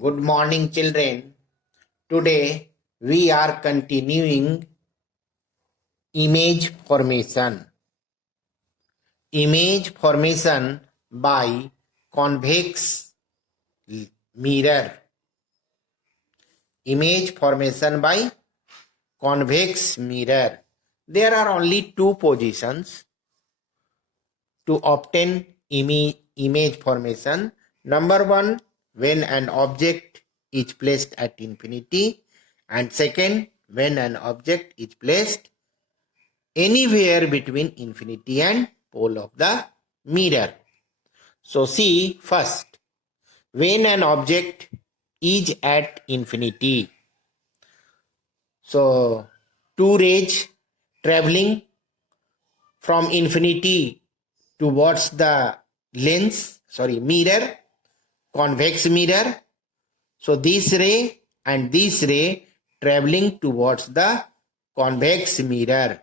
Good morning, children. Today we are continuing image formation. Image formation by convex mirror. Image formation by convex mirror. There are only two positions to obtain image formation. Number one, when an object is placed at infinity, and second, when an object is placed anywhere between infinity and pole of the mirror. So see first, when an object is at infinity. So two rays traveling from infinity towards the mirror, convex mirror. So this ray and this ray traveling towards the convex mirror.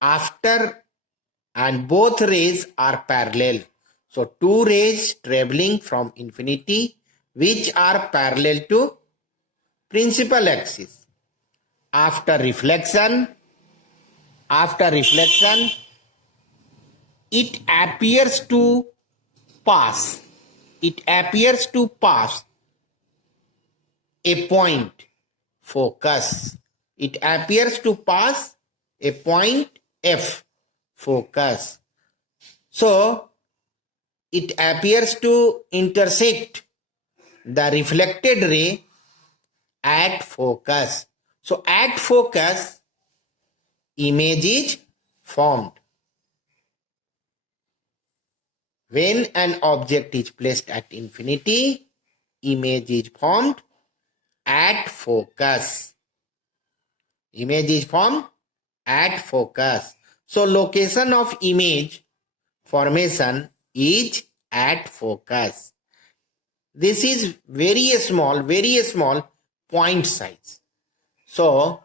And both rays are parallel. So two rays traveling from infinity which are parallel to principal axis. After reflection, it appears to pass a point, focus. It appears to pass a point F, focus. So it appears to intersect the reflected ray at focus. So at focus, image is formed. When an object is placed at infinity, image is formed at focus. Image is formed at focus. So location of image formation is at focus. This is very small point size. So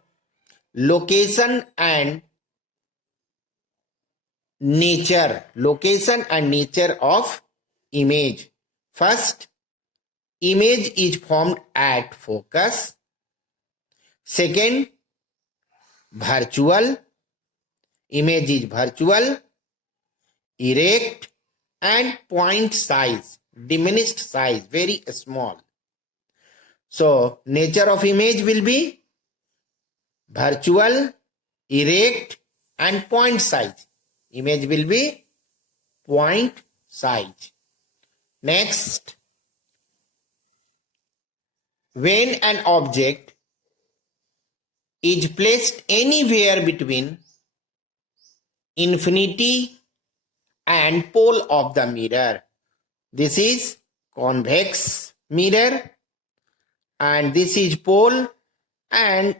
location and nature of image. First, image is formed at focus. Second, image is virtual, erect, and point size, diminished size, very small. So nature of image will be virtual, erect, and point size. Image will be point size. Next, when an object is placed anywhere between infinity and pole of the mirror. This is convex mirror and this is pole, and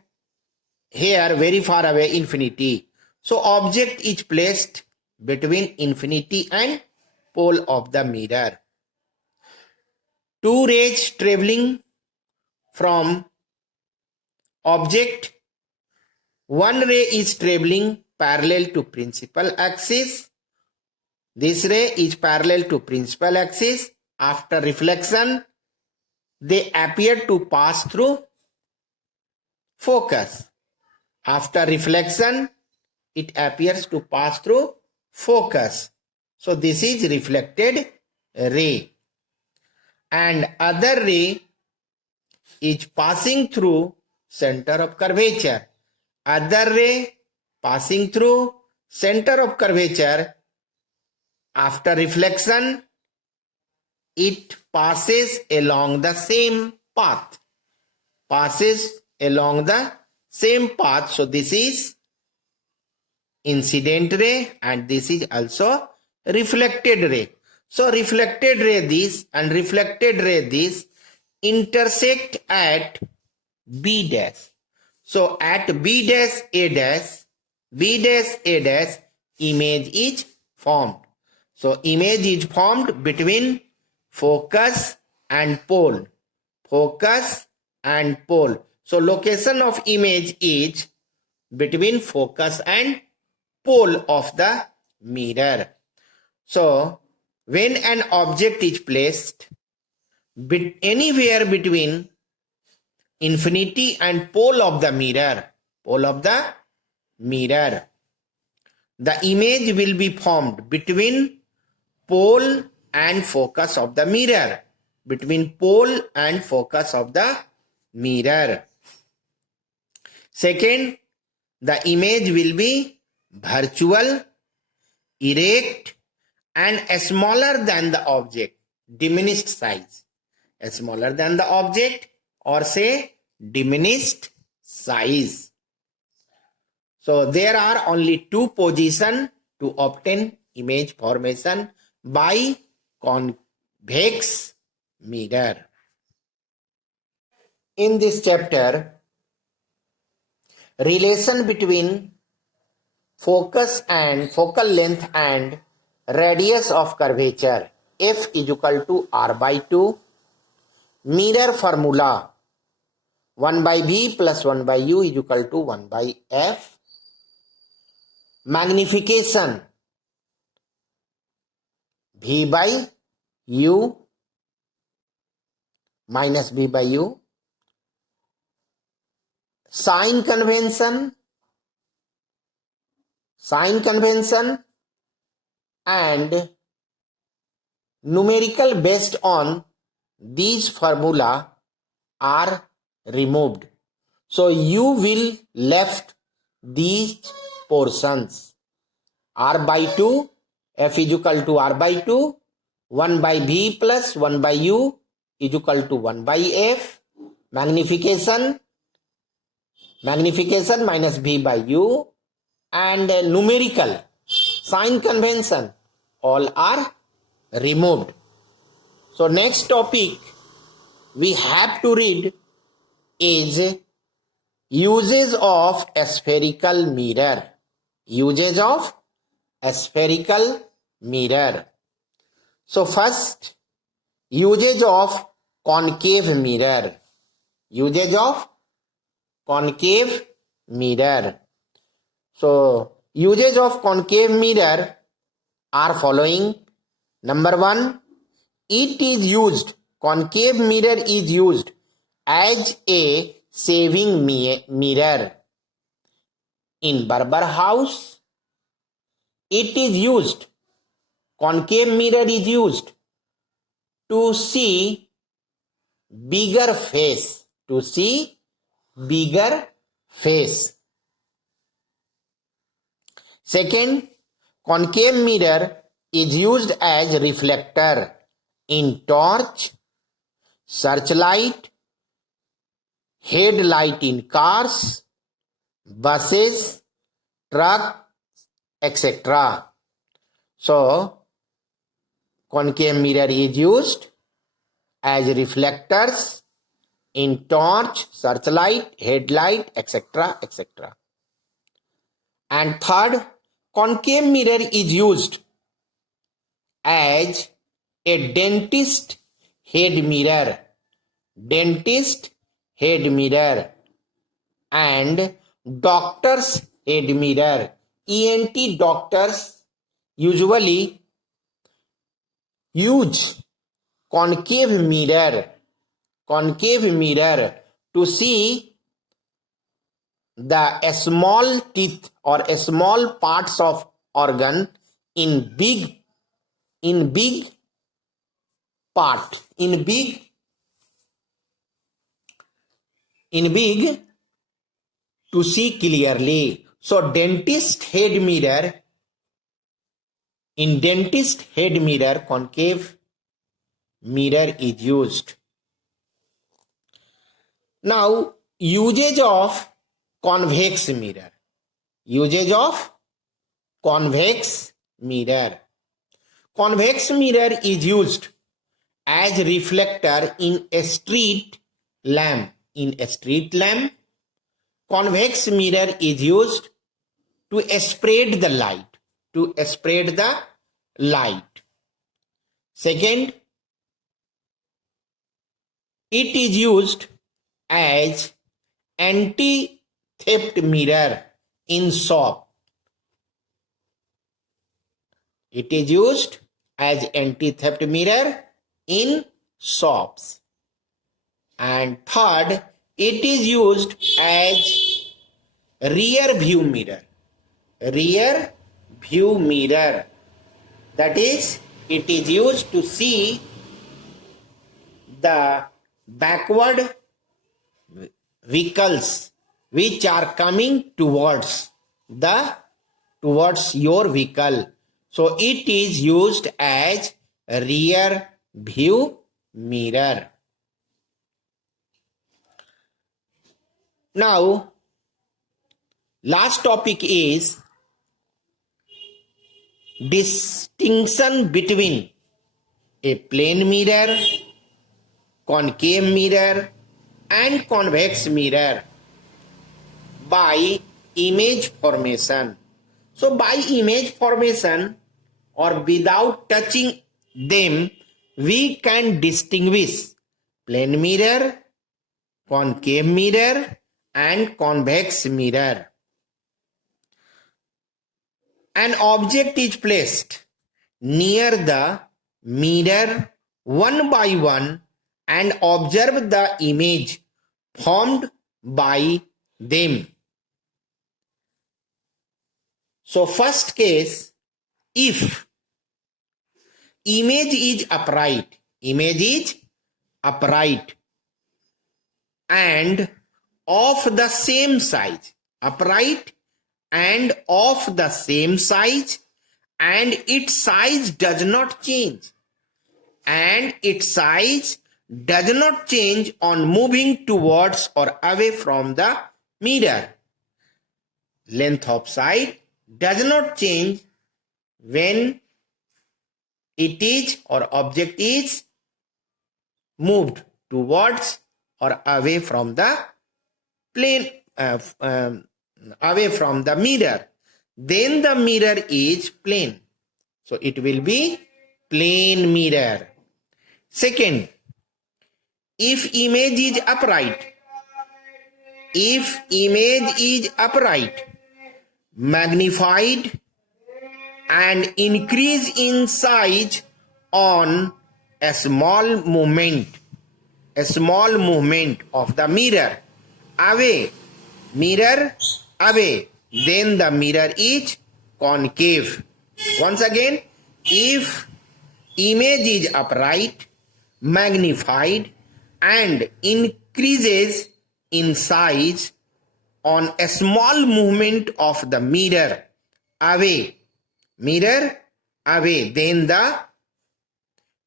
here very far away infinity. So object is placed between infinity and pole of the mirror. Two rays traveling from object. One ray is traveling parallel to principal axis. This ray is parallel to principal axis. After reflection, they appear to pass through focus. After reflection, it appears to pass through focus. So this is reflected ray. And other ray is passing through center of curvature. Other ray passing through center of curvature. After reflection, it passes along the same path. So this is incident ray and this is also reflected ray. So reflected ray this and reflected ray this intersect at B dash. So at B dash A dash, image is formed. So image is formed between focus and pole. So location of image is between focus and pole of the mirror. So when an object is placed anywhere between infinity and pole of the mirror, the image will be formed between pole and focus of the mirror, Second, the image will be virtual, erect, and smaller than the object, diminished size. Smaller than the object, or say diminished size. So there are only two positions to obtain image formation by convex mirror. In this chapter, relation between focus and focal length and radius of curvature, f is equal to r by 2, mirror formula 1 by v plus 1 by u is equal to 1 by f, magnification v by u minus v by u, sign convention and numerical based on these formula are removed. So you will left these portions. R by 2, f is equal to r by 2, 1 by v plus 1 by u is equal to 1 by f, magnification minus v by u, and numerical sign convention all are removed. So next topic we have to read is uses of spherical mirror. So first, usage of concave mirror. So uses of concave mirror are following. Number 1, concave mirror is used as a saving mirror. In barber house, concave mirror is used to see bigger face. Second, concave mirror is used as reflector in torch, searchlight, headlight in cars, buses, truck, etc. So, concave mirror is used as reflectors in torch, searchlight, headlight, etc. And third, concave mirror is used as a dentist head mirror and doctor's head mirror. ENT doctors usually use concave mirror to see the small teeth or small parts of organ in big to see clearly. So dentist head mirror, concave mirror is used. Now, usage of convex mirror. Convex mirror is used as reflector in a street lamp. Convex mirror is used to spread the light. Second, it is used as anti-theft mirror in shop. shops. And third, it is used as rear view mirror. Rear view mirror. That is, it is used to see the backward vehicles which are coming towards your vehicle. So it is used as rear view mirror. Now, last topic is distinction between a plane mirror, concave mirror and convex mirror by image formation. So by image formation or without touching them, we can distinguish plane mirror, concave mirror and convex mirror. An object is placed near the mirror one by one and observe the image formed by them. So first case, if image is upright and of the same size, upright and of the same size, and its size does not change, on moving towards or away from the mirror. Length of side does not change when it is or object is moved towards or away from the plane, away from the mirror. Then the mirror is plane. So it will be plane mirror. Second, if image is upright, magnified and increase in size on a small movement of the mirror away, then the mirror is concave. Once again, if image is upright, magnified and increases in size on a small movement of the mirror away, then the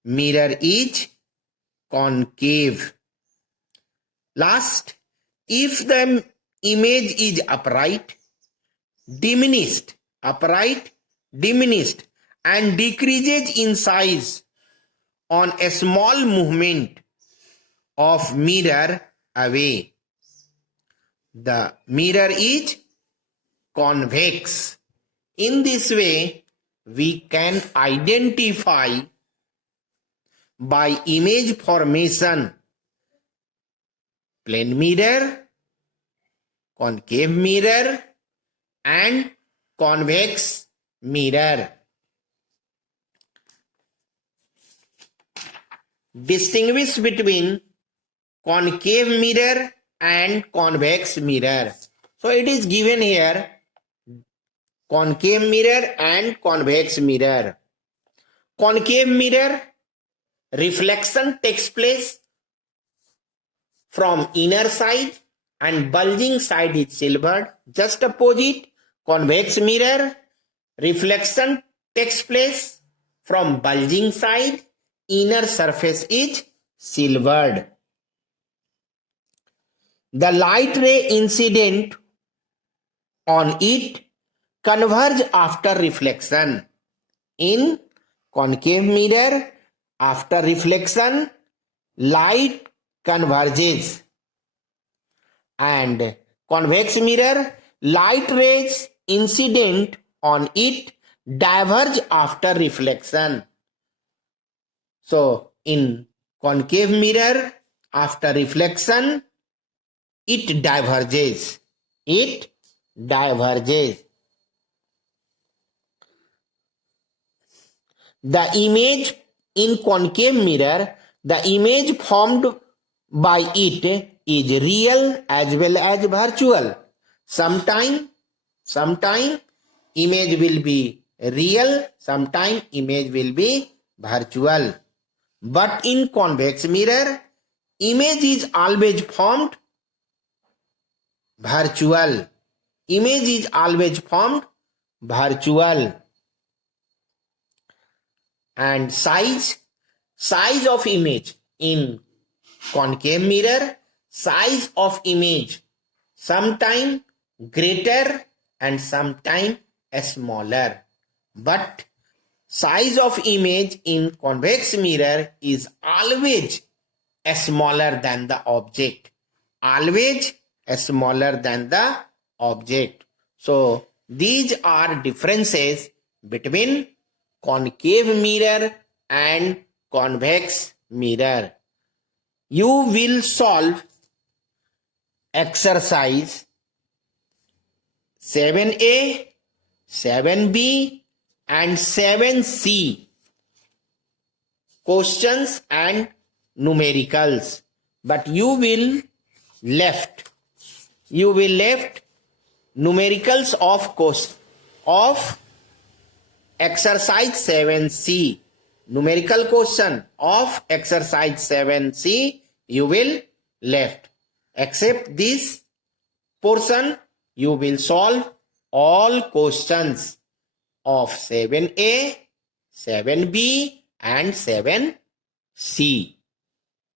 mirror is concave. Last, if the image is upright, diminished and decreases in size on a small movement of mirror away, the mirror is convex. In this way, we can identify by image formation plane mirror, concave mirror and convex mirror. Distinguish between concave mirror and convex mirror. So it is given here concave mirror and convex mirror. Concave mirror, reflection takes place from inner side and bulging side is silvered. Just opposite, convex mirror, reflection takes place from bulging side, inner surface is silvered. The light ray incident on it converge after reflection. In concave mirror, after reflection, light converges, and convex mirror, light rays incident on it diverge after reflection. So in concave mirror, after reflection, it diverges. The image in concave mirror The image formed by it is real as well as virtual. Sometime image will be real, sometime image will be virtual. But in convex mirror, image is always formed virtual. Image is always formed virtual. And size of image in concave mirror, size of image sometime greater and sometime smaller. But size of image in convex mirror is always smaller than the object. Always smaller than the object. So these are differences between concave mirror and convex mirror. You will solve exercise 7A, 7B and 7C questions and numericals, but you will left numericals of exercise 7C. Numerical question of exercise 7C you will left. Except this portion, you will solve all questions of 7A, 7B and 7C.